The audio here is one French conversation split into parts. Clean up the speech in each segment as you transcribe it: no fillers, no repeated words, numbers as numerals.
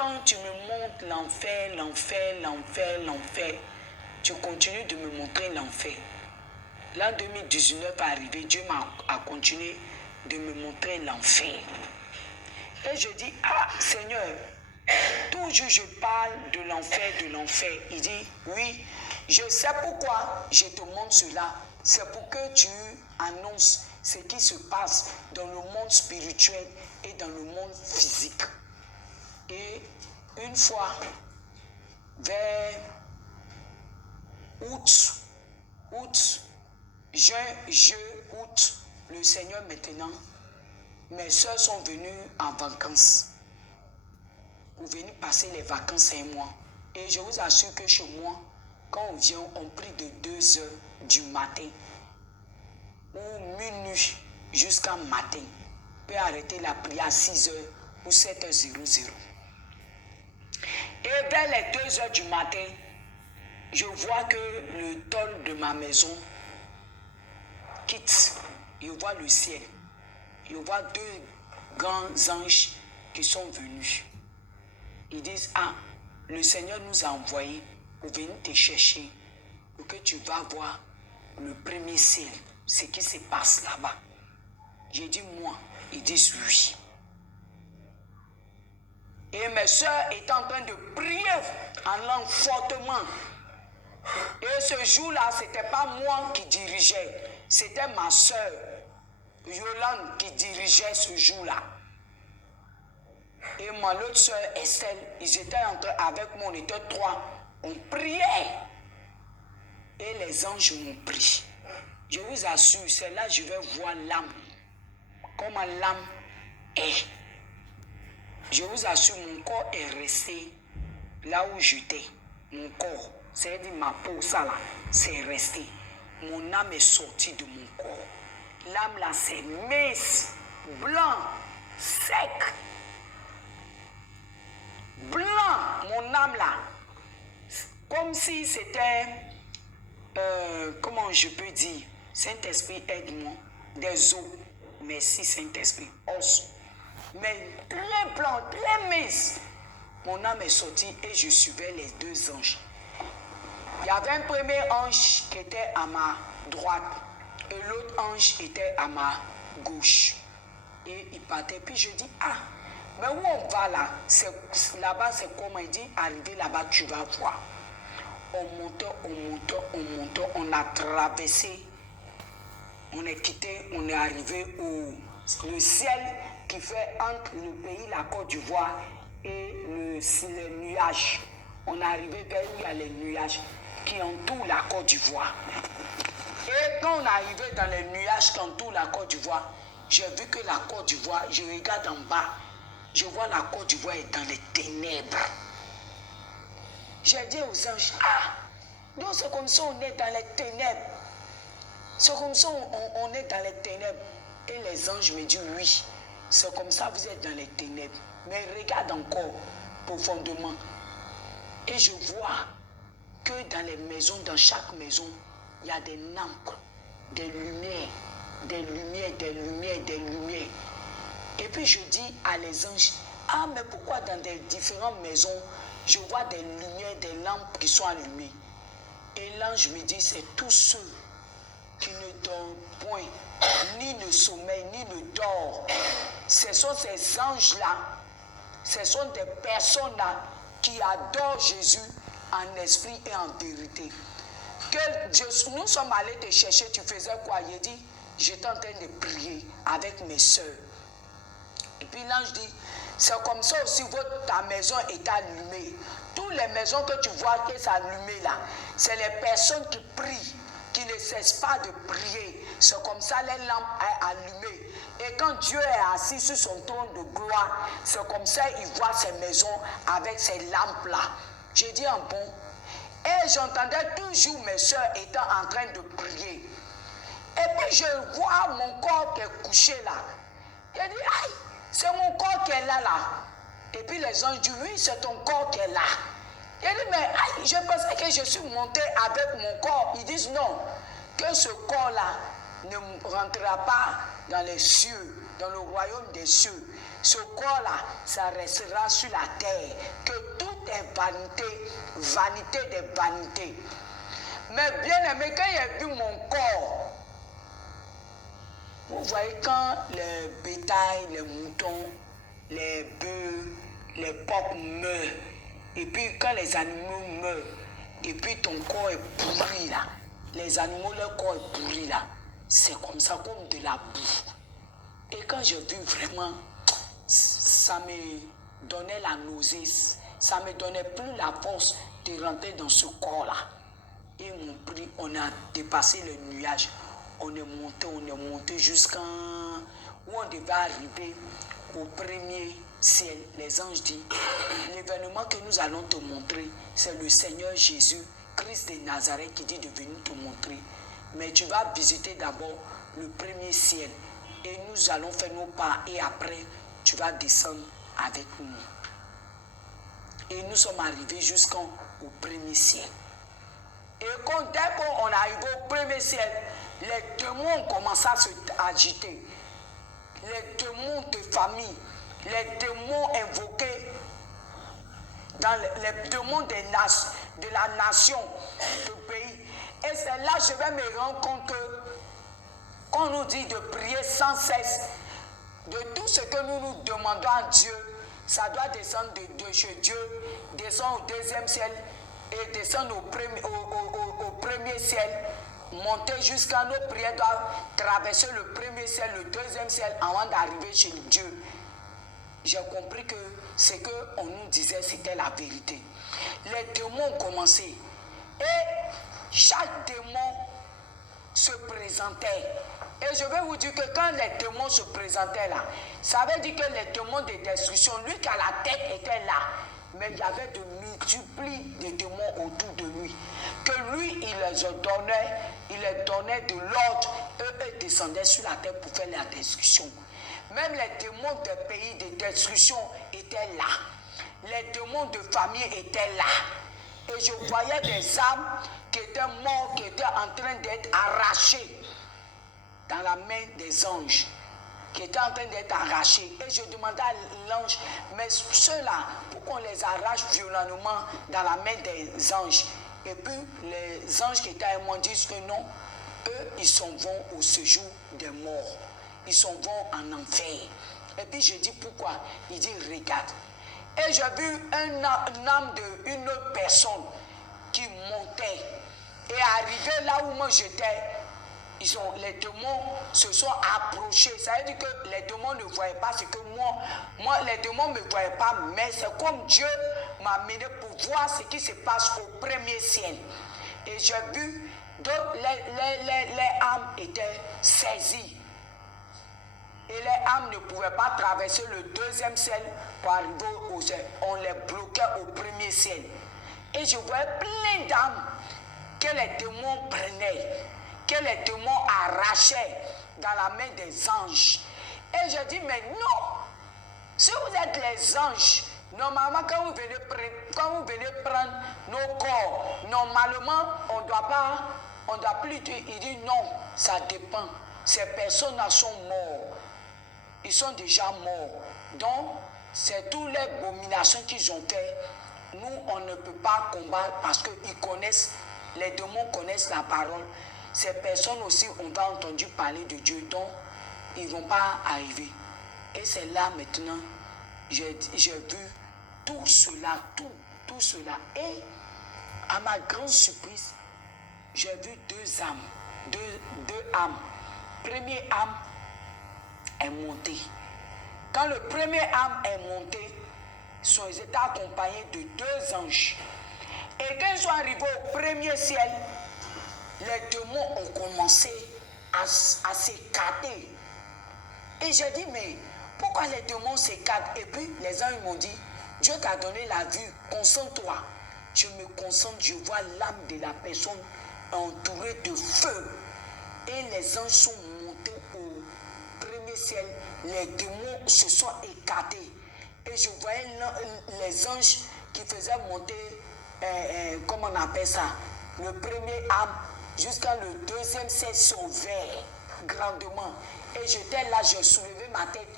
temps tu me montres l'enfer, tu continues de me montrer l'enfer. L'an 2019 est arrivé, Dieu a continué de me montrer l'enfer. Et je dis, ah Seigneur, toujours je parle de l'enfer. Il dit, oui, je sais pourquoi je te montre cela. C'est pour que tu annonces ce qui se passe dans le monde spirituel et dans le monde physique. Et une fois, vers août, le Seigneur maintenant, mes soeurs sont venues en vacances. Pour venir passer les vacances 1 mois. Et je vous assure que chez moi, quand on vient, on prie de 2 heures du matin ou minuit jusqu'à matin. On peut arrêter la prière à 6 heures ou 7h00. Et vers les 2 heures du matin, je vois que le tôle de ma maison quitte. Je vois le ciel. Je vois 2 grands anges qui sont venus. Ils disent, ah, le Seigneur nous a envoyés pour venir te chercher, pour que tu vas voir le premier ciel, ce qui se passe là-bas. J'ai dit, moi. Ils disent oui. Et mes soeurs étaient en train de prier en langue fortement. Et ce jour-là, ce n'était pas moi qui dirigeais, c'était ma soeur Yolande qui dirigeait ce jour-là. Et mon autre soeur Estelle, ils étaient avec moi, on était 3. On priait. Et les anges m'ont pris. Je vous assure, c'est là que je vais voir l'âme. Comment l'âme est. Je vous assure, mon corps est resté là où j'étais. Mon corps, c'est-à-dire ma peau, ça là, c'est resté. Mon âme est sortie de mon corps. L'âme là, c'est mince, blanc, sec. Blanc, mon âme là, comme si c'était, comment je peux dire, Saint-Esprit aide-moi, des os, merci Saint-Esprit, os, mais très blanc, très mince. Mon âme est sortie et je suivais les 2 anges. Il y avait un premier ange qui était à ma droite et l'autre ange était à ma gauche. Et il partait, puis je dis, ah, mais où on va là? Là-bas, c'est comment il dit, arrivé là-bas, tu vas voir. On montait, on a traversé, on est quitté, on est arrivé au le ciel qui fait entre le pays, la Côte d'Ivoire et les nuages. On est arrivé vers où il y a les nuages qui entourent la Côte d'Ivoire. Et quand on est arrivé dans les nuages qui entourent la Côte d'Ivoire, j'ai vu que la Côte d'Ivoire, je regarde en bas, je vois la Côte d'Ivoire est dans les ténèbres. J'ai dit aux anges, ah, donc c'est comme ça on est dans les ténèbres. C'est comme ça on est dans les ténèbres. Et les anges me disent, oui, c'est comme ça vous êtes dans les ténèbres. Mais regarde encore profondément. Et je vois que dans les maisons, dans chaque maison, il y a des lampes, des lumières. Et puis je dis à les anges, ah mais pourquoi dans des différentes maisons, je vois des lumières, des lampes qui sont allumées. Et l'ange me dit, c'est tous ceux qui ne dorment point, ni ne sommeillent, ni ne dorment. Ce sont ces anges-là, ce sont des personnes-là qui adorent Jésus en esprit et en vérité. Nous sommes allés te chercher, tu faisais quoi? Il dit, j'étais en train de prier avec mes soeurs. Et puis l'ange dit, c'est comme ça aussi ta maison est allumée. Toutes les maisons que tu vois qui sont allumées là, c'est les personnes qui prient, qui ne cessent pas de prier. C'est comme ça les lampes sont allumées. Et quand Dieu est assis sur son trône de gloire, c'est comme ça il voit ces maisons avec ces lampes-là. J'ai dit en bon. Et j'entendais toujours mes soeurs étant en train de prier. Et puis je vois mon corps qui est couché là. J'ai dit, aïe, c'est mon corps qui est là. Et puis les anges disent, oui, c'est ton corps qui est là. J'ai dit, mais aïe, je pensais que je suis monté avec mon corps. Ils disent non, que ce corps-là ne rentrera pas dans les cieux. dans le royaume des cieux. Ce corps-là, ça restera sur la terre. Que tout est vanité, vanité des vanités. Mais bien aimé, quand il a vu mon corps, vous voyez quand les bétails, les moutons, les bœufs, les porcs meurent, et puis quand les animaux meurent, et puis ton corps est pourri là, les animaux, leur corps est pourri là, c'est comme ça, comme de la boue. Et quand j'ai vu vraiment, ça me donnait la nausée, ça me donnait plus la force de rentrer dans ce corps là. Ils m'ont pris, on a dépassé le nuage, on est monté jusqu'à où on devait arriver au premier ciel. Les anges disent, l'événement que nous allons te montrer, c'est le Seigneur Jésus, Christ de Nazareth, qui dit de venir te montrer. Mais tu vas visiter d'abord le premier ciel et nous allons faire nos pas et après tu vas descendre avec nous. Et nous sommes arrivés jusqu'au premier ciel. Et quand, dès qu'on arrive au premier ciel, les démons ont commencé à s'agiter. Les démons de famille, les démons invoqués, dans les démons de la nation, du pays. Et c'est là que je vais me rendre compte que, qu'on nous dit de prier sans cesse, de tout ce que nous nous demandons à Dieu, ça doit descendre de chez Dieu, descendre au deuxième ciel, et descendre au premier ciel, monter jusqu'à nos prières doivent traverser le premier ciel, le deuxième ciel avant d'arriver chez Dieu. J'ai compris que ce qu'on nous disait, c'était la vérité. Les démons ont commencé et chaque démon se présentait. Et je vais vous dire que quand les démons se présentaient là, ça veut dire que les démons de destruction, lui qui a la tête était là. Mais il y avait de multiples de démons autour de lui. Que lui, il les donnait de l'ordre. Eux descendaient sur la terre pour faire la destruction. Même les démons des pays de destruction étaient là. Les démons de famille étaient là. Et je voyais des âmes qui étaient mortes, qui étaient en train d'être arrachées dans la main des anges, qui étaient en train d'être arrachés. Et je demandais à l'ange, mais ceux-là, pourquoi on les arrache violemment dans la main des anges? Et puis les anges qui étaient avec moi disent que non, eux, ils s'en vont au séjour des morts. Ils s'en vont en enfer. Et puis je dis pourquoi? Il dit regarde. Et j'ai vu un âme d'une autre personne qui montait. Et arrivé là où moi j'étais, les démons se sont approchés. Ça veut dire que les démons ne voyaient pas ce que moi les démons ne me voyaient pas, mais c'est comme Dieu m'a amené pour voir ce qui se passe au premier ciel. Et j'ai vu, donc les âmes étaient saisies. Et les âmes ne pouvaient pas traverser le deuxième ciel pour arriver au ciel. On les bloquait au premier ciel. Et je voyais plein d'âmes que les démons prenaient, que les démons arrachaient dans la main des anges. Et je dis, mais non, si vous êtes les anges, normalement quand vous venez prendre nos corps, normalement on ne doit plus dire, il dit non, ça dépend. Ces personnes-là sont mortes. Ils sont déjà morts. Donc, c'est toutes les abominations qu'ils ont fait. Nous, on ne peut pas combattre parce qu'ils connaissent, les démons connaissent la parole. Ces personnes aussi ont pas entendu parler de Dieu, donc ils ne vont pas arriver. Et c'est là maintenant, j'ai vu tout cela, tout cela. Et à ma grande surprise, j'ai vu deux âmes. Première âme est montée. Quand le premier âme est monté, ils étaient accompagnés de deux anges. Et quand ils sont arrivés au premier ciel, les démons ont commencé à s'écarter. Et j'ai dit, mais pourquoi les démons s'écartent? Et puis les anges m'ont dit, Dieu t'a donné la vue, concentre-toi. Je me concentre, je vois l'âme de la personne entourée de feu. Et les anges sont montés au premier ciel. Les démons se sont écartés. Et je voyais les anges qui faisaient monter, comment on appelle ça, le premier âme jusqu'à le deuxième ciel s'ouvert grandement. Et j'étais là, j'ai soulevé ma tête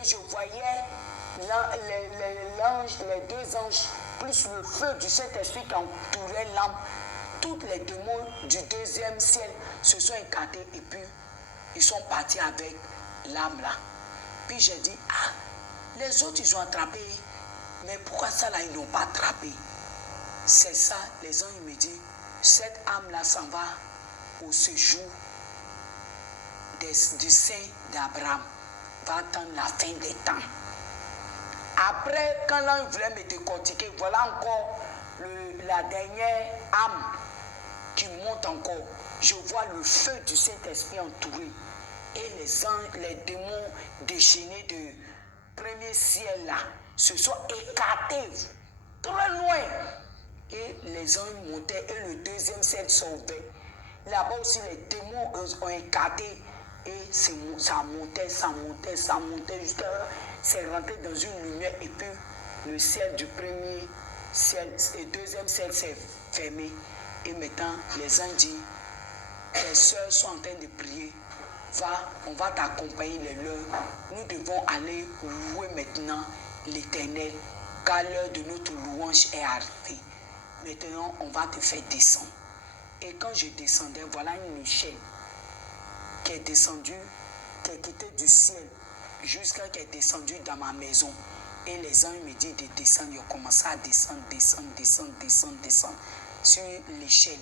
et je voyais les deux anges, plus le feu du Saint-Esprit qui entourait l'âme. Tous les démons du deuxième ciel se sont écartés et puis ils sont partis avec l'âme là. Puis j'ai dit, les autres ils ont attrapé, mais pourquoi ça là ils n'ont pas attrapé? C'est ça, les anges me disent, cette âme là s'en va au séjour du sein d'Abraham, va attendre la fin des temps. Après, quand l'ange voulait me décortiquer, voilà encore la dernière âme qui monte encore. Je vois le feu du Saint-Esprit entouré. Et les anges, les démons déchaînés de premier ciel là se sont écartés très loin. Et les anges montaient et le deuxième ciel s'ouvrait. Là-bas aussi, les démons ont écarté et ça montait jusqu'à c'est rentré dans une lumière et puis le ciel du premier ciel et deuxième ciel s'est fermé. Et maintenant, les anges disent, les sœurs sont en train de prier. Va, on va t'accompagner les leurs. Nous devons aller louer maintenant l'Éternel, car l'heure de notre louange est arrivée. Maintenant, on va te faire descendre. Et quand je descendais, voilà une échelle qui est descendue, qui est quittée du ciel, jusqu'à qui est descendue dans ma maison. Et les anges me disent de descendre. Ils commencé à descendre sur l'échelle.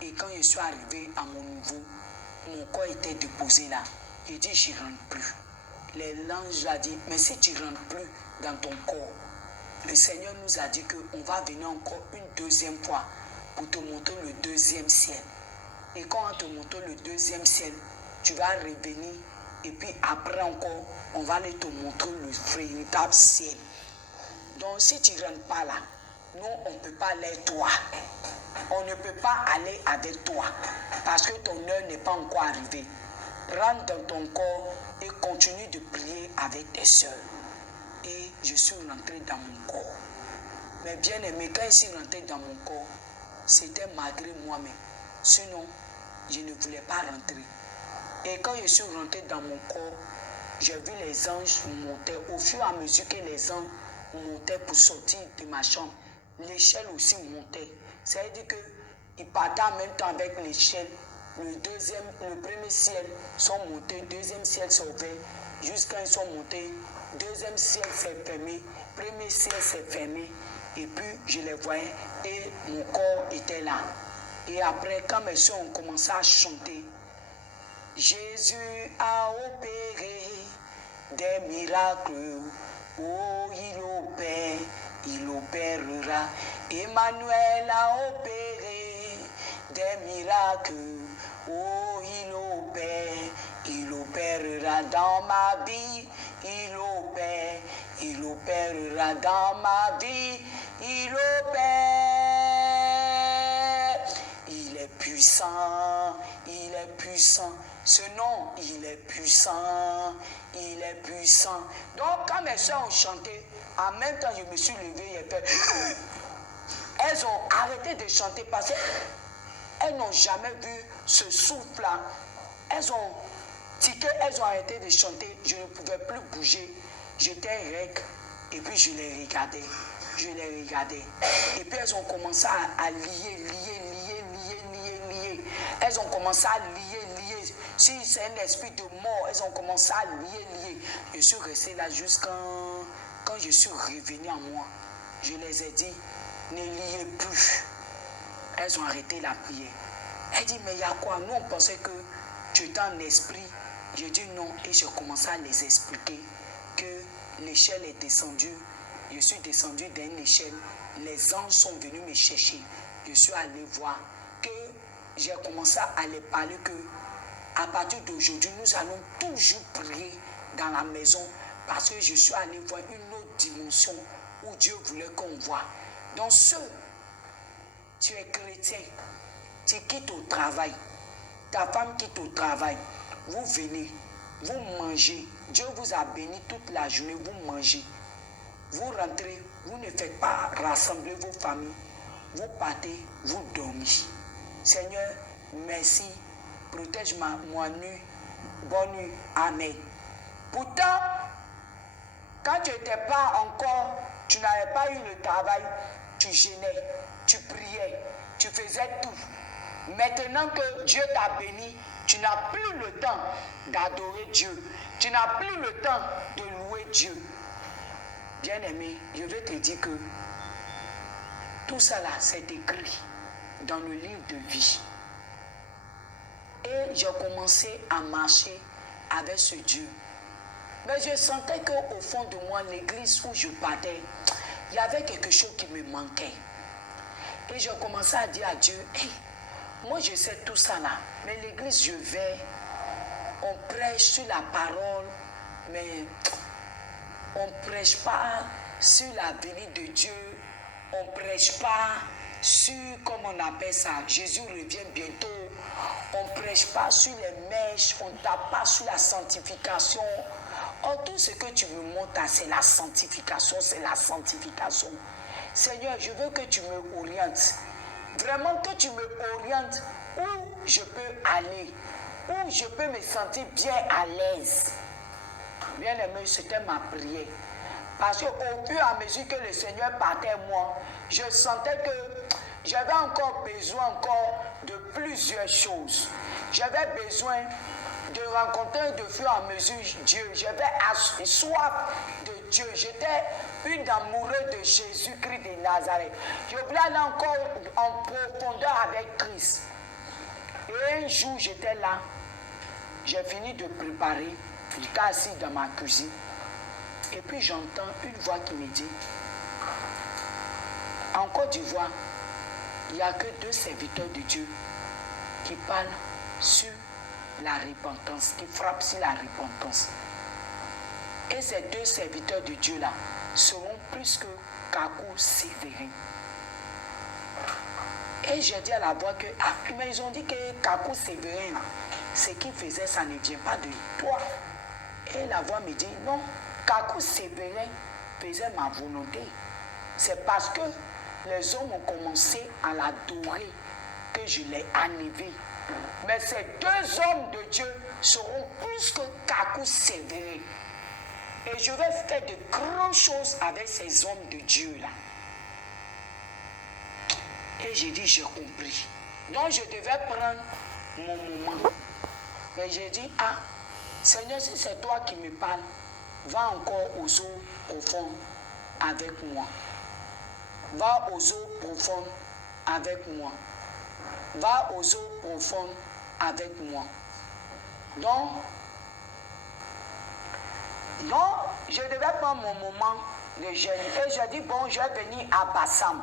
Et quand je suis arrivé à mon niveau, mon corps était déposé là. Il dit, je ne rentre plus. L'ange a dit, mais si tu ne rentres plus dans ton corps, le Seigneur nous a dit qu'on va venir encore une deuxième fois pour te montrer le deuxième ciel. Et quand on te montre le deuxième ciel, tu vas revenir et puis après encore, on va aller te montrer le véritable ciel. Donc si tu ne rentres pas là, nous on ne peut pas aller toi. On ne peut pas aller avec toi parce que ton heure n'est pas encore arrivée. Rentre dans ton corps et continue de prier avec tes soeurs. Et je suis rentré dans mon corps. Mais bien aimé, quand je suis rentré dans mon corps, c'était malgré moi-même. Sinon, je ne voulais pas rentrer. Et quand je suis rentré dans mon corps, j'ai vu les anges monter. Au fur et à mesure que les anges montaient pour sortir de ma chambre, l'échelle aussi montait. Ça veut dire qu'ils partaient en même temps avec l'échelle. Le premier ciel sont montés, deuxième ciel s'est ouvert, jusqu'à ils sont montés, deuxième ciel s'est fermé, premier ciel s'est fermé, et puis je les voyais et mon corps était là. Et après, quand mes soeurs ont commencé à chanter, Jésus a opéré des miracles, oh il opérera. Emmanuel a opéré des miracles, oh il opérera dans ma vie, il opérera dans ma vie, il opère, il est puissant, ce nom, il est puissant, Donc quand mes soeurs ont chanté, en même temps je me suis levé et fait, elles ont arrêté de chanter parce qu'elles n'ont jamais vu ce souffle-là. Elles ont arrêté de chanter, je ne pouvais plus bouger, j'étais rec et puis je les regardais. Et puis elles ont commencé à lier. Elles ont commencé à lier. Si c'est un esprit de mort, elles ont commencé à lier. Je suis resté là jusqu'à quand je suis revenu à moi. Je les ai dit, ne liez plus. Elles ont arrêté la prière. Elle dit, mais il y a quoi? Nous, on pensait que tu étais en esprit. J'ai dit non et j'ai commencé à les expliquer que l'échelle est descendue. Je suis descendu d'une échelle. Les anges sont venus me chercher. Je suis allé voir que j'ai commencé à les parler que à partir d'aujourd'hui, nous allons toujours prier dans la maison parce que je suis allé voir une autre dimension où Dieu voulait qu'on voit. Donc tu es chrétien, tu quittes au travail, ta femme quitte au travail, vous venez, vous mangez, Dieu vous a béni toute la journée, vous mangez. Vous rentrez, vous ne faites pas rassembler vos familles. Vous partez, vous dormez. Seigneur, merci. Protège-moi nuit. Bonne nuit. Amen. Pourtant, Quand tu n'étais pas encore, tu n'avais pas eu le travail, tu gênais, tu priais, tu faisais tout. Maintenant que Dieu t'a béni, tu n'as plus le temps d'adorer Dieu. Tu n'as plus le temps de louer Dieu. Bien-aimé, je veux te dire que tout ça là, c'est écrit dans le livre de vie. Et j'ai commencé à marcher avec ce Dieu. Mais je sentais qu'au fond de moi, l'église où je partais, il y avait quelque chose qui me manquait. Et j'ai commencé à dire à Dieu, hey, moi je sais tout ça là, mais l'église je vais, on prêche sur la parole, mais on ne prêche pas sur la venue de Dieu, on ne prêche pas sur, comme on appelle ça, Jésus revient bientôt, on ne prêche pas sur les mèches, on ne tape pas sur la sanctification. Or, tout ce que tu me montres, c'est la sanctification, c'est la sanctification. Seigneur, je veux que tu me orientes. Vraiment que tu me orientes où je peux aller, où je peux me sentir bien à l'aise. Bien aimé, c'était ma prière. Parce qu'au fur et à mesure que le Seigneur partait moi, je sentais que j'avais encore besoin de plusieurs choses. J'avais besoin de rencontrer de fur et à mesure Dieu. J'avais soif de Dieu. J'étais une amoureuse de Jésus-Christ de Nazareth. Je voulais aller encore en profondeur avec Christ. Et un jour, j'étais là. J'ai fini de préparer. J'étais assis dans ma cuisine. Et puis j'entends une voix qui me dit, en Côte d'Ivoire, il n'y a que 2 serviteurs de Dieu qui parlent sur la repentance, qui frappent sur la repentance. Et ces 2 serviteurs de Dieu-là seront plus que Kakou Sévérin. Et j'ai dit à la voix que, mais ils ont dit que Kakou Sévérin, ce qu'il faisait, ça ne vient pas de toi. Et la voix me dit, non, Kakou Sévérin faisait ma volonté. C'est parce que les hommes ont commencé à l'adorer que je l'ai enlevé. Mais ces 2 hommes de Dieu seront plus que Kakou Sévérin. Et je vais faire de grandes choses avec ces hommes de Dieu-là. Et j'ai dit, j'ai compris. Donc je devais prendre mon moment. Mais j'ai dit, Seigneur, si c'est toi qui me parles, va encore aux eaux profondes avec moi. Va aux eaux profondes avec moi. Va aux eaux profondes avec moi. Donc, je devais prendre mon moment de jeûne. Et j'ai dit, bon, je vais venir à Bassam.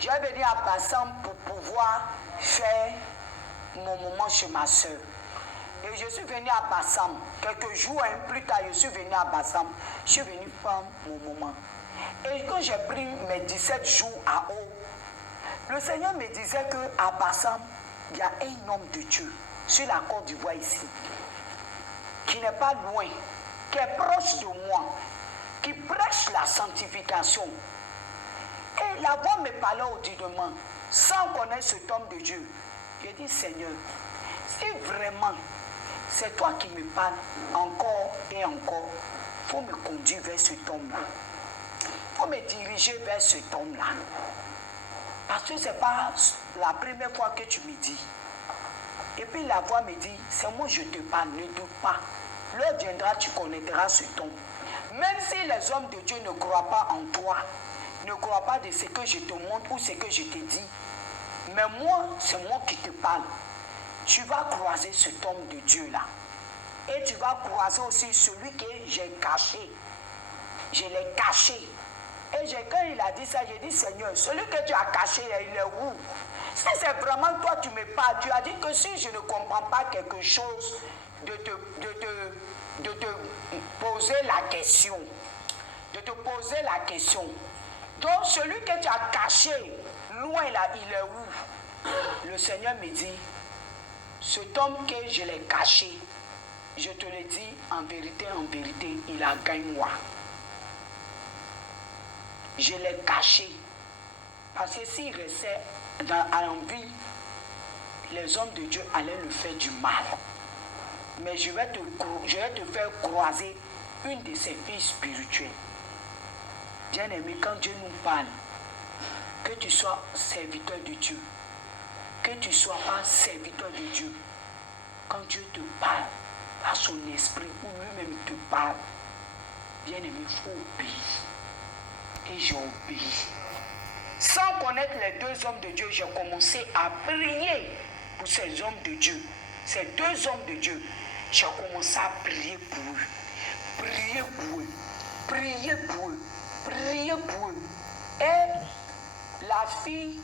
Je vais venir à Bassam pour pouvoir faire mon moment chez ma soeur. Et je suis venu à Bassam. Quelques jours plus tard, je suis venu à Bassam. Je suis venu faire mon moment. Et quand j'ai pris mes 17 jours à eau, le Seigneur me disait qu'à Bassam, il y a un homme de Dieu sur la Côte d'Ivoire ici, qui n'est pas loin, qui est proche de moi, qui prêche la sanctification. Et la voix me parlait audiblement, sans connaître cet homme de Dieu. J'ai dit, Seigneur, si vraiment c'est toi qui me parles encore et encore, il faut me conduire vers cet homme-là. Il faut me diriger vers cet homme-là. Parce que ce n'est pas la première fois que tu me dis. Et puis la voix me dit, c'est moi je te parle, ne doute pas. L'heure viendra, tu connaîtras cet homme. Même si les hommes de Dieu ne croient pas en toi, ne croient pas de ce que je te montre ou ce que je te dis, mais moi, c'est moi qui te parle. Tu vas croiser cet homme de Dieu-là. Et tu vas croiser aussi celui que j'ai caché. Je l'ai caché. Et quand il a dit ça, j'ai dit, Seigneur, celui que tu as caché, il est où? Si c'est vraiment toi, tu me parles. Tu as dit que si je ne comprends pas quelque chose, de te poser la question. De te poser la question. Donc, celui que tu as caché, loin là, il est où? Le Seigneur me dit, cet homme que je l'ai caché, je te le dis en vérité, il a gagné moi. Je l'ai caché. Parce que s'il restait en vie, les hommes de Dieu allaient le faire du mal. Mais je vais te faire croiser une de ses filles spirituelles. Bien-aimé, quand Dieu nous parle, que tu sois serviteur de Dieu, que tu ne sois pas serviteur de Dieu, quand Dieu te parle, par son esprit, ou lui-même te parle, bien-aimé, il faut obéir. Et j'ai obéi. Sans connaître les deux hommes de Dieu, j'ai commencé à prier pour ces hommes de Dieu. Ces deux hommes de Dieu, j'ai commencé à prier pour eux. Prier pour eux. Prier pour eux. Prier pour eux. Et la fille,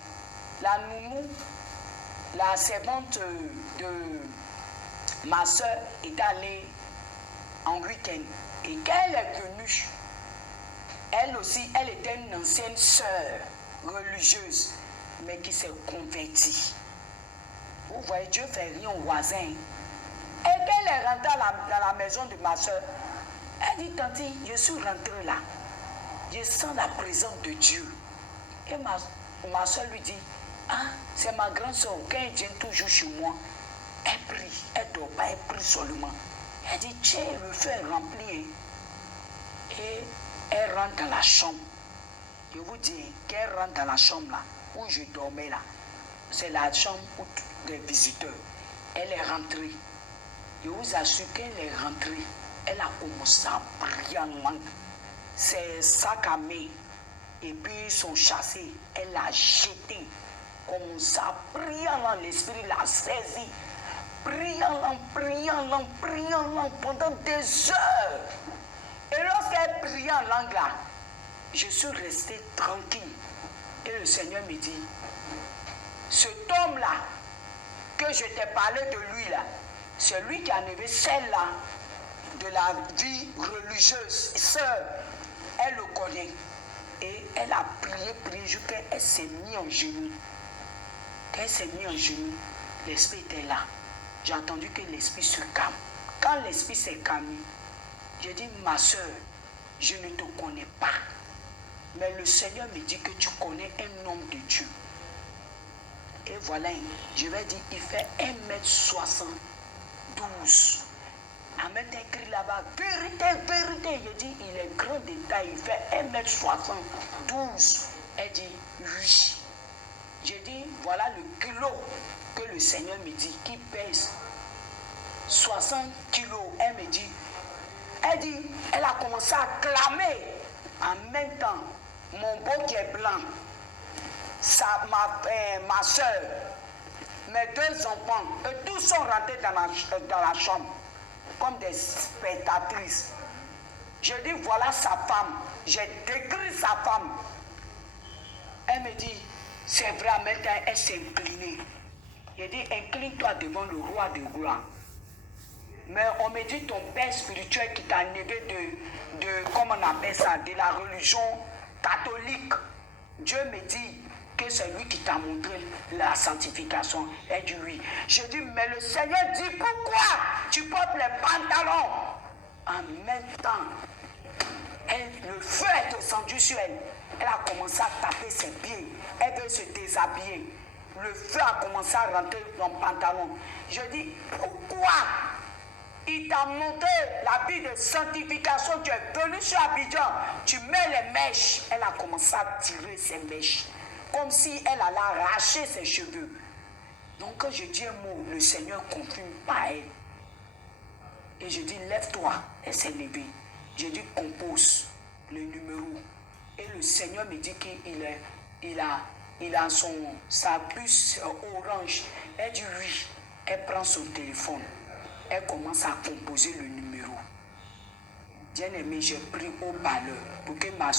la nounou, la servante de ma soeur est allée en week-end. Et quand elle est venue, elle aussi, elle était une ancienne sœur religieuse, mais qui s'est convertie. Vous voyez, Dieu fait rien au voisin. Et quand elle est rentrée dans la maison de ma soeur, elle dit, tanti, je suis rentrée là. Je sens la présence de Dieu. Et ma soeur lui dit, ah, c'est ma grande soeur, quand elle vient toujours chez moi, elle prie, elle ne dort pas, elle prie seulement. Elle dit, tiens, le feu est rempli. Et elle rentre dans la chambre. Je vous dis, qu'elle rentre dans la chambre là, où je dormais là, c'est la chambre des visiteurs. Elle est rentrée. Je vous assure qu'elle est rentrée. Elle a commencé à prier en langue. Ses sacs à main et puis son chassé, elle l'a jeté. Commence à prier en langue. L'esprit l'a saisi. Prier en langue, prier en langue, prier en langue pendant des heures. Et lorsqu'elle priait en langue là, je suis resté tranquille. Et le Seigneur me dit, cet homme-là, que je t'ai parlé de lui là, c'est lui qui a enlevé celle-là de la vie religieuse. Sœur, elle le connaît. Et elle a prié jusqu'à elle s'est mise en genoux. Quand elle s'est mise en genoux, l'esprit était là. J'ai entendu que l'esprit se calme. Quand l'esprit s'est calmé, j'ai dit, ma soeur, je ne te connais pas. Mais le Seigneur me dit que tu connais un homme de Dieu. Et voilà, je vais dire, il fait 1m72. Ahmed écrit là-bas, vérité, vérité. Je dis, il est grand de taille, il fait 1m72. Elle dit, oui. J'ai dit, voilà le kilo que le Seigneur me dit, qui pèse 60 kilos. Elle me dit, elle a commencé à clamer en même temps. Mon beau qui est blanc, ma soeur, mes deux enfants, et tous sont rentrés dans la chambre comme des spectatrices. Je dis, voilà sa femme. J'ai décrit sa femme. Elle me dit, c'est vrai, maintenant elle s'est inclinée. J'ai dit, incline-toi devant le roi des rois. Mais on me dit, ton père spirituel qui t'a enlevé comment on appelle ça, de la religion catholique. Dieu me dit que c'est lui qui t'a montré la sanctification. Elle dit oui. Je dis, mais le Seigneur dit, pourquoi tu portes les pantalons? En même temps, le feu est descendu sur elle. Elle a commencé à taper ses pieds. Elle veut se déshabiller. Le feu a commencé à rentrer dans le pantalon. Je dis, pourquoi? Il t'a montré la vie de sanctification. Tu es venu sur Abidjan. Tu mets les mèches. Elle a commencé à tirer ses mèches. Comme si elle allait arracher ses cheveux. Donc quand je dis un mot, le Seigneur confirme par elle. Et je dis, lève-toi. Elle s'est levée. Je dis, compose le numéro. Et le Seigneur me dit qu'il a sa puce orange. Elle dit oui. Elle prend son téléphone. Elle commence à composer le numéro. Bien-aimé, j'ai pris au parleur pour que ma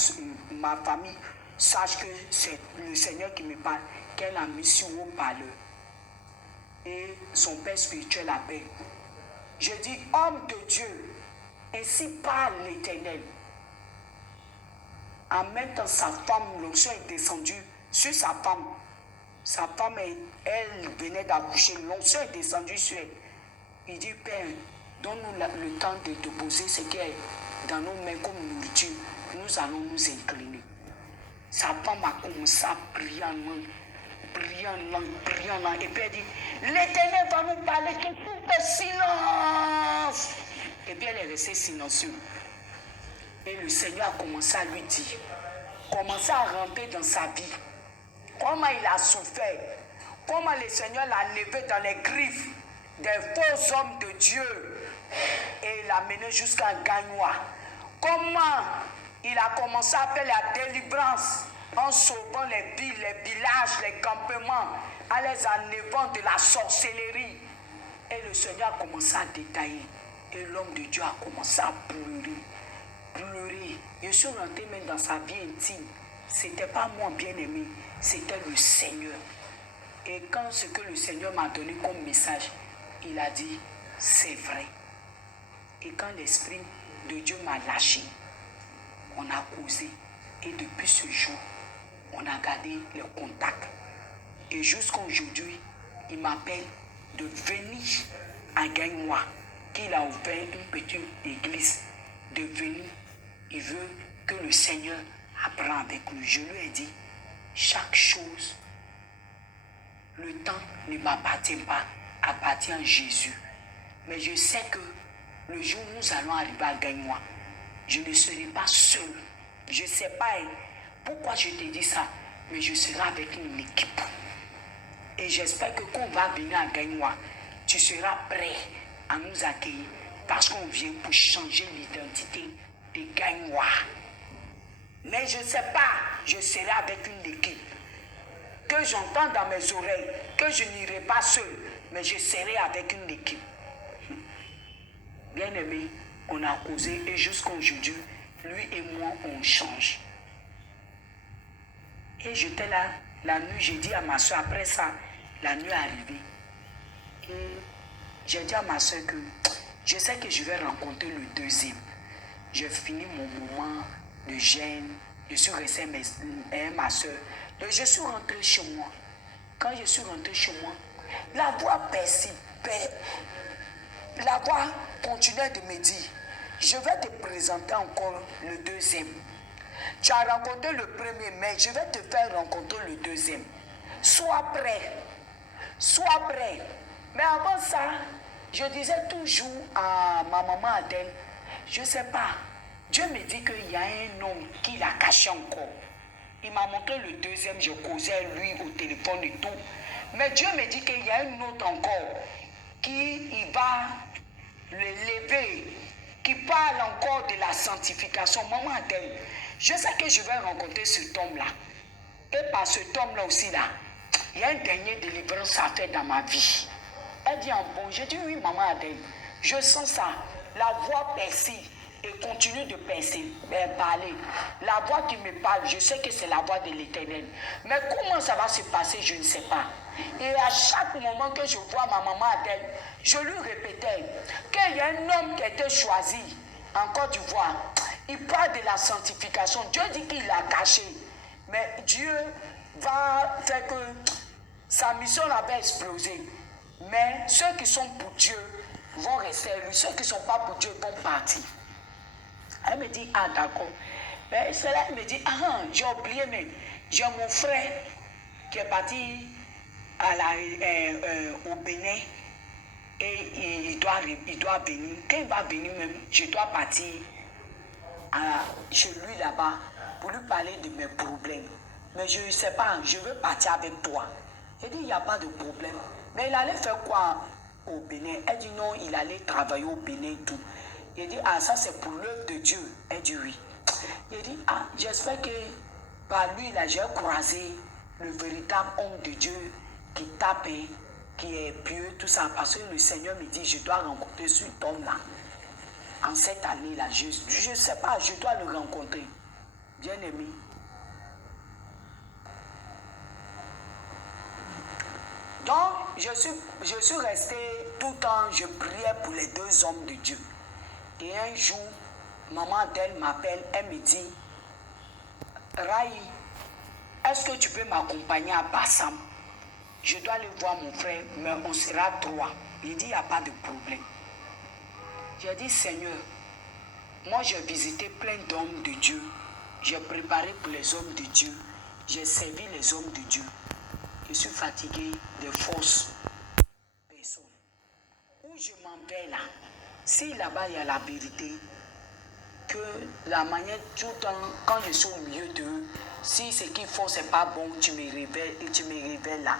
famille sache que c'est le Seigneur qui me parle, qu'elle a mis sur au parleur. Et son père spirituel appelle. Je dis, homme de Dieu, ainsi parle l'Éternel. En même temps, sa femme, l'onction est descendue sur sa femme. Sa femme, elle venait d'accoucher, l'onction est descendue sur elle. Il dit, Père, donne-nous le temps de te poser ce qui est dans nos mains comme nourriture. Nous allons nous incliner. Sa femme a commencé à prier en langue, prier en langue, prier en langue. Et puis elle dit, l'Éternel va nous parler, que tout est silence. Et puis elle est restée silencieuse. Et le Seigneur a commencé à lui dire, commencé à rentrer dans sa vie. Comment il a souffert. Comment le Seigneur l'a levé dans les griffes des faux hommes de Dieu. Et l'a mené jusqu'à Gagnoa. Comment il a commencé à faire la délivrance en sauvant les villes, les villages, les campements, en les enlevant de la sorcellerie. Et le Seigneur a commencé à détailler. Et l'homme de Dieu a commencé à pleurer. Pleurer. Je suis rentré même dans sa vie intime. C'était pas moi bien-aimé, c'était le Seigneur. Et quand ce que le Seigneur m'a donné comme message, il a dit, c'est vrai. Et quand l'Esprit de Dieu m'a lâché, on a causé. Et depuis ce jour, on a gardé le contact. Et jusqu'à aujourd'hui, il m'appelle de venir à Gagnoa, qu'il a ouvert une petite église, de venir. Il veut que le Seigneur apprenne avec lui. Je lui ai dit, chaque chose, le temps ne m'appartient pas, appartient à Jésus. Mais je sais que le jour où nous allons arriver à Gagnoa, je ne serai pas seul. Je ne sais pas pourquoi je te dis ça, mais je serai avec une équipe. Et j'espère que quand on va venir à Gagnoa, tu seras prêt à nous accueillir parce qu'on vient pour changer l'identité de Gagnoa. Mais je ne sais pas, je serai avec une équipe. Que j'entends dans mes oreilles, que je n'irai pas seul, mais je serai avec une équipe. Bien aimé, on a causé et jusqu'à aujourd'hui, lui et moi, on change. Et j'étais là, la nuit, j'ai dit à ma soeur, après ça, la nuit est arrivée. Et j'ai dit à ma soeur que je sais que je vais rencontrer le deuxième. J'ai fini mon moment de gêne, je suis resté avec ma soeur. Donc je suis rentré chez moi. Quand je suis rentré chez moi, la voix la voix continuait de me dire, je vais te présenter encore le deuxième. Tu as rencontré le premier, mais je vais te faire rencontrer le deuxième. Sois prêt. Sois prêt. Mais avant ça, je disais toujours à ma maman Adèle, je ne sais pas, Dieu me dit qu'il y a un homme qui l'a caché encore. Il m'a montré le deuxième, je causais lui au téléphone et tout. Mais Dieu me dit qu'il y a un autre encore qui va le lever, qui parle encore de la sanctification. Maman Adèle, je sais que je vais rencontrer cet homme-là. Et par cet homme-là aussi, là, il y a une dernière délivrance à faire dans ma vie. Elle dit en bon, j'ai dit oui, maman Adèle, je sens ça. La voix persiste et continue de parler. La voix qui me parle, je sais que c'est la voix de l'Éternel. Mais comment ça va se passer, je ne sais pas. Et à chaque moment que je vois ma maman Adèle, je lui répétais qu'il y a un homme qui a été choisi en Côte d'Ivoire. Il parle de la sanctification. Dieu dit qu'il l'a caché. Mais Dieu va faire que sa mission va exploser. Mais ceux qui sont pour Dieu vont rester lui. Ceux qui ne sont pas pour Dieu vont partir. Elle me dit, ah d'accord. Mais cela, elle me dit, ah, j'ai oublié même. J'ai mon frère qui est parti au Bénin. Et il doit venir. Quand il va venir même, je dois partir chez lui là-bas pour lui parler de mes problèmes. Mais je ne sais pas, je veux partir avec toi. Il dit, il n'y a pas de problème. Mais il allait faire quoi au Bénin? Elle dit non, il allait travailler au Bénin et tout. Il dit, ah, ça c'est pour l'œuvre de Dieu. Elle dit oui. Il dit, ah, j'espère que par lui, là, j'ai croisé le véritable homme de Dieu qui tape, qui est pieux, tout ça. Parce que le Seigneur me dit, je dois rencontrer cet homme-là. En cette année-là, je ne sais pas, je dois le rencontrer. Bien aimé. Donc, je suis resté tout le temps, je priais pour les deux hommes de Dieu. Et un jour, maman d'elle m'appelle, elle me dit, Raï, est-ce que tu peux m'accompagner à Bassam? Je dois aller voir mon frère, mais on sera trois. Il dit, il n'y a pas de problème. J'ai dit, Seigneur, moi j'ai visité plein d'hommes de Dieu. J'ai préparé pour les hommes de Dieu. J'ai servi les hommes de Dieu. Je suis fatigué de fausses personnes. Où je m'en vais là, si là-bas il y a la vérité, que la manière, tout le temps, quand je suis au milieu d'eux, si ce qu'ils font, c'est pas bon, tu me révèles là.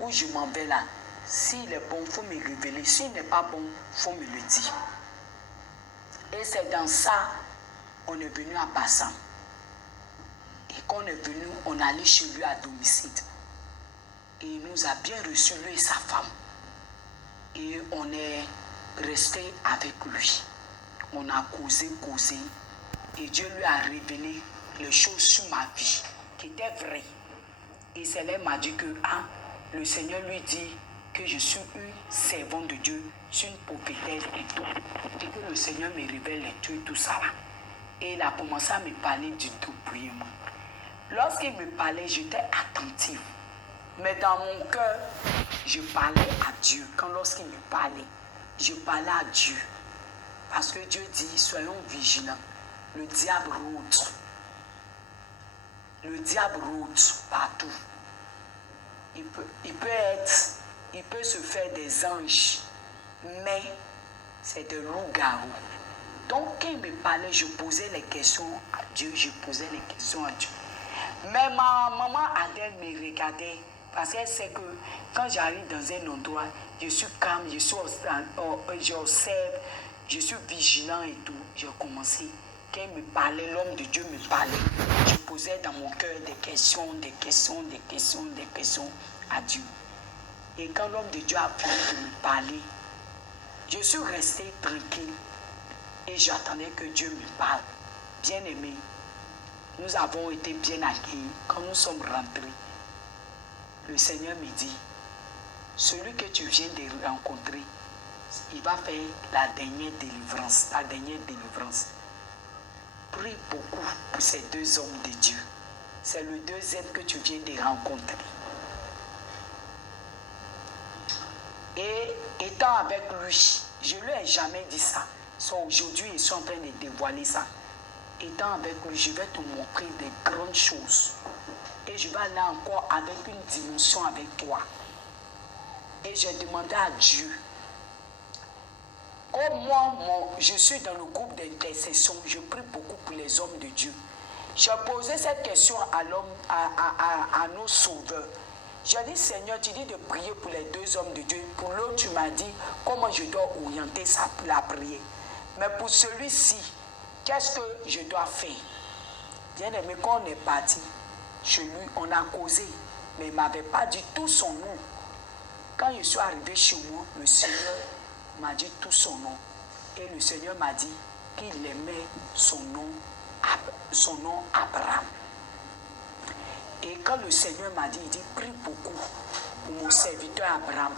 Ou je m'en vais là. S'il est bon, il faut me révéler. S'il n'est pas bon, il faut me le dire. Et c'est dans ça, on est venu à Bassam. Et quand on est venu, on allait chez lui à domicile. Et il nous a bien reçus, lui et sa femme. Et on est resté avec lui. On a causé. Et Dieu lui a révélé les choses sur ma vie qui étaient vraies. Et c'est là qu'il m'a dit que le Seigneur lui dit que je suis une servante de Dieu, je suis une prophétesse et tout. Et que le Seigneur me révèle tout ça là. Et il a commencé à me parler du dépouillement. Lorsqu'il me parlait, j'étais attentive. Mais dans mon cœur, je parlais à Dieu. Lorsqu'il me parlait, je parlais à Dieu. Parce que Dieu dit, soyons vigilants. Le diable rôde. Le diable rôde partout. Il peut se faire des anges, mais c'est de loups-garous. Donc, quand il me parlait, je posais les questions à Dieu, Mais ma maman Adèle me regardait parce qu'elle sait que quand j'arrive dans un endroit, je suis calme, j'observe, je suis vigilant et tout. J'ai commencé. Quand il me parlait, l'homme de Dieu me parlait. Je posais dans mon cœur des questions à Dieu. Et quand l'homme de Dieu a fini de me parler, je suis restée tranquille et j'attendais que Dieu me parle. Bien-aimé, nous avons été bien accueillis. Quand nous sommes rentrés, le Seigneur me dit, celui que tu viens de rencontrer, il va faire la dernière délivrance. Prie beaucoup pour ces deux hommes de Dieu. C'est le deuxième que tu viens de rencontrer. Et étant avec lui, je ne lui ai jamais dit ça. Aujourd'hui, ils sont en train de dévoiler ça. Étant avec lui, je vais te montrer des grandes choses. Et je vais aller encore avec une dimension avec toi. Et j'ai demandé à Dieu, comme moi, je suis dans le groupe d'intercession, je prie beaucoup pour les hommes de Dieu. J'ai posé cette question à l'homme, à nos sauveurs. J'ai dit, Seigneur, tu dis de prier pour les deux hommes de Dieu. Pour l'autre, tu m'as dit comment je dois orienter la prière. Mais pour celui-ci, qu'est-ce que je dois faire? Bien aimé, quand on est parti chez lui, on a causé, mais il ne m'avait pas dit tout son nom. Quand je suis arrivé chez moi, le Seigneur m'a dit tout son nom. Et le Seigneur m'a dit qu'il aimait son nom Abraham. Et quand le Seigneur m'a dit, il dit, prie beaucoup pour mon serviteur Abraham.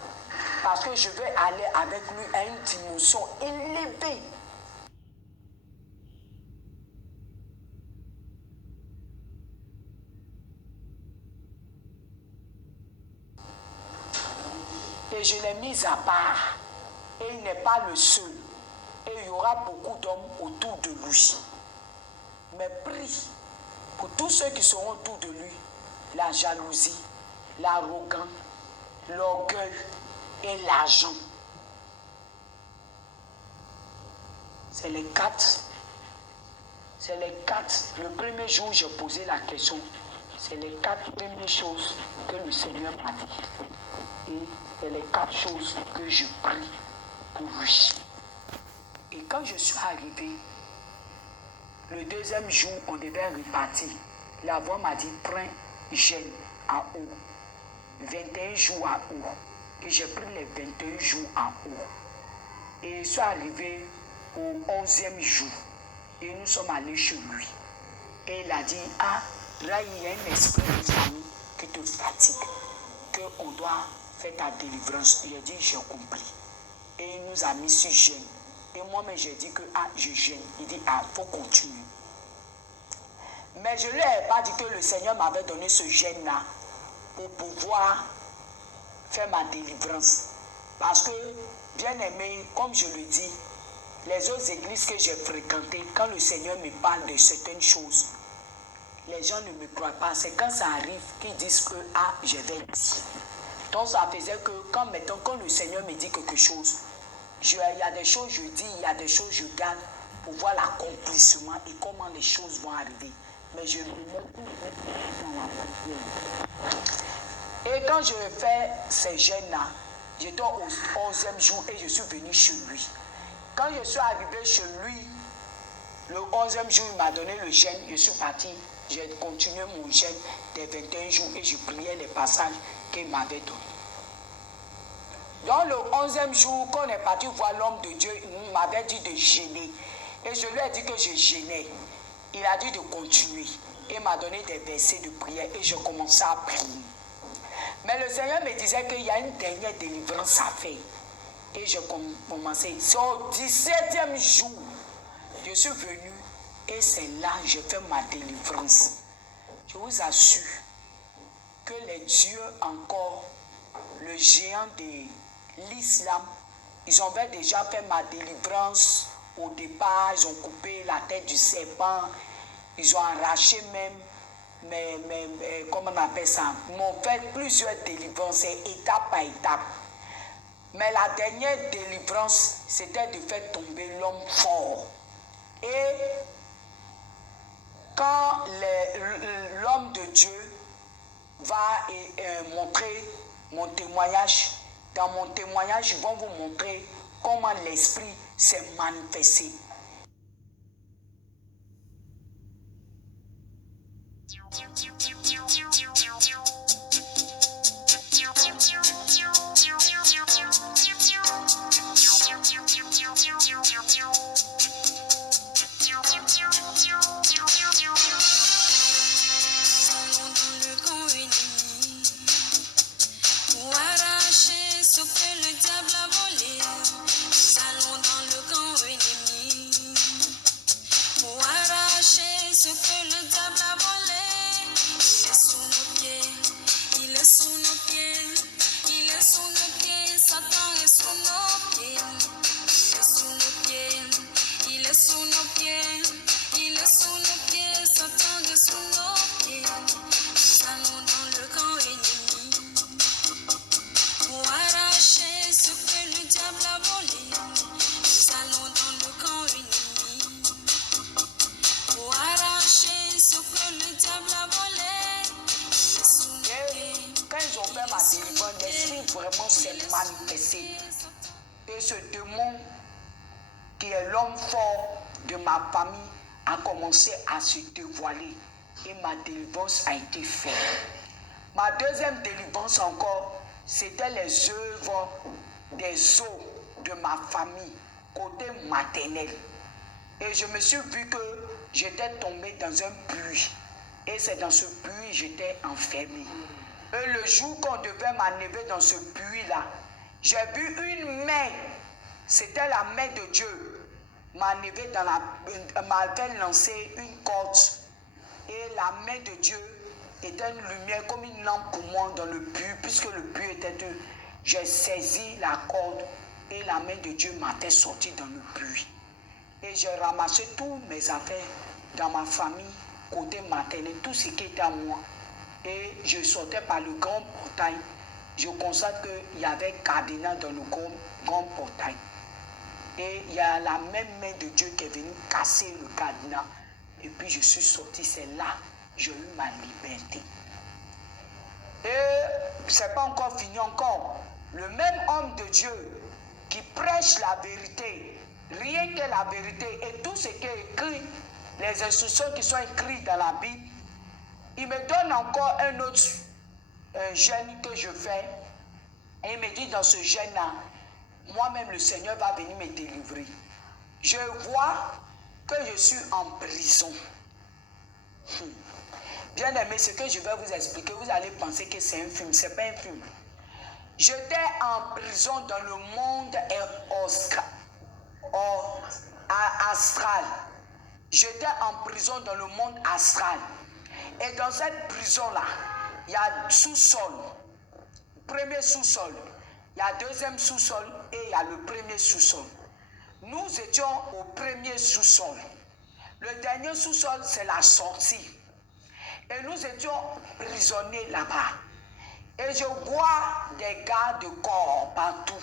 Parce que je vais aller avec lui à une dimension élevée. Et je l'ai mis à part. Et il n'est pas le seul. Et il y aura beaucoup d'hommes autour de lui. Mais prie pour tous ceux qui seront autour de lui. La jalousie, l'arrogance, l'orgueil et l'argent. C'est les quatre. Le premier jour, j'ai posé la question. C'est les quatre premières choses que le Seigneur m'a dit. Et c'est les quatre choses que je prie pour lui. Et quand je suis arrivé, le deuxième jour, on devait repartir. La voix m'a dit, prends jeûne à eau. 21 jours à eau. Et j'ai pris les 21 jours à eau. Et je suis arrivé au 11e jour. Et nous sommes allés chez lui. Et il a dit, là il y a un esprit de famille qui te fatigue. Qu'on doit faire ta délivrance. Il a dit, j'ai compris. Et il nous a mis sur jeûne. Et moi-même j'ai dit que je jeûne. Il dit, faut continuer. Mais je ne lui ai pas dit que le Seigneur m'avait donné ce jeûne-là pour pouvoir faire ma délivrance. Parce que, bien aimé, comme je le dis, les autres églises que j'ai fréquentées, quand le Seigneur me parle de certaines choses, les gens ne me croient pas. C'est quand ça arrive qu'ils disent que, je vais dire. Donc ça faisait que, quand le Seigneur me dit quelque chose, il y a des choses je dis, il y a des choses je garde. pour voir l'accomplissement et comment les choses vont arriver. Mais je me mets dans la prière. Et quand je fais ces jeûnes-là, j'étais au 11e jour et je suis venu chez lui. Quand je suis arrivé chez lui, le 11e jour, il m'a donné le jeûne. Je suis parti, j'ai continué mon jeûne des 21 jours et je priais les passages qu'il m'avait donnés. Dans le 11e jour, quand on est parti voir l'homme de Dieu, il m'avait dit de jeûner. Et je lui ai dit que je jeûnais. Il a dit de continuer. Il m'a donné des versets de prière et je commençais à prier. Mais le Seigneur me disait qu'il y a une dernière délivrance à faire. Et je commençais. C'est au 17e jour, je suis venu et c'est là que j'ai fait ma délivrance. Je vous assure que les dieux encore, le géant de l'islam, ils avaient déjà fait ma délivrance au départ. Ils ont coupé la tête du serpent, ils ont arraché même, comment on appelle ça, ils m'ont fait plusieurs délivrances, étape par étape. Mais la dernière délivrance, c'était de faire tomber l'homme fort. Et quand l'homme de Dieu va montrer mon témoignage, dans mon témoignage, ils vont vous montrer comment l'esprit s'est manifesté. Vraiment s'est manifesté. Et ce démon qui est l'homme fort de ma famille a commencé à se dévoiler et ma délivrance a été faite. Ma deuxième délivrance encore, c'était les œuvres des os de ma famille, côté maternel. Et je me suis vu que j'étais tombé dans un puits. Et c'est dans ce puits que j'étais enfermé. Et le jour qu'on devait m'enlever dans ce puits-là, j'ai vu une main, c'était la main de Dieu, m'avait lancé une corde. Et la main de Dieu était une lumière comme une lampe pour moi dans le puits, puisque le puits était deux. J'ai saisi la corde et la main de Dieu m'a fait sortir dans le puits. Et j'ai ramassé tous mes affaires dans ma famille, côté maternel, tout ce qui était à moi. Et je sortais par le grand portail. Je constate qu'il y avait cadenas dans le grand portail. Et il y a la même main de Dieu qui est venue casser le cadenas. Et puis je suis sorti, c'est là que j'ai eu ma liberté. Et ce n'est pas encore fini encore. Le même homme de Dieu qui prêche la vérité, rien que la vérité, et tout ce qui est écrit, les instructions qui sont écrites dans la Bible, il me donne encore un autre jeûne que je fais. Et il me dit dans ce jeûne-là, moi-même le Seigneur va venir me délivrer. Je vois que je suis en prison. Bien aimé, ce que je vais vous expliquer, vous allez penser que c'est un film. Ce n'est pas un film. J'étais en prison dans le monde astral. J'étais en prison dans le monde astral. Et dans cette prison-là, il y a sous-sol. Premier sous-sol. Il y a deuxième sous-sol et il y a le premier sous-sol. Nous étions au premier sous-sol. Le dernier sous-sol, c'est la sortie. Et nous étions prisonniers là-bas. Et je vois des gardes de corps partout.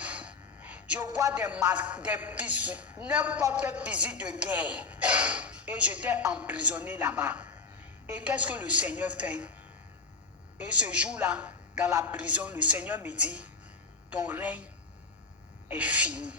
Je vois des fusils, n'importe quel fusil de guerre. Et j'étais emprisonné là-bas. Et qu'est-ce que le Seigneur fait? Et ce jour-là, dans la prison, le Seigneur me dit, ton règne est fini.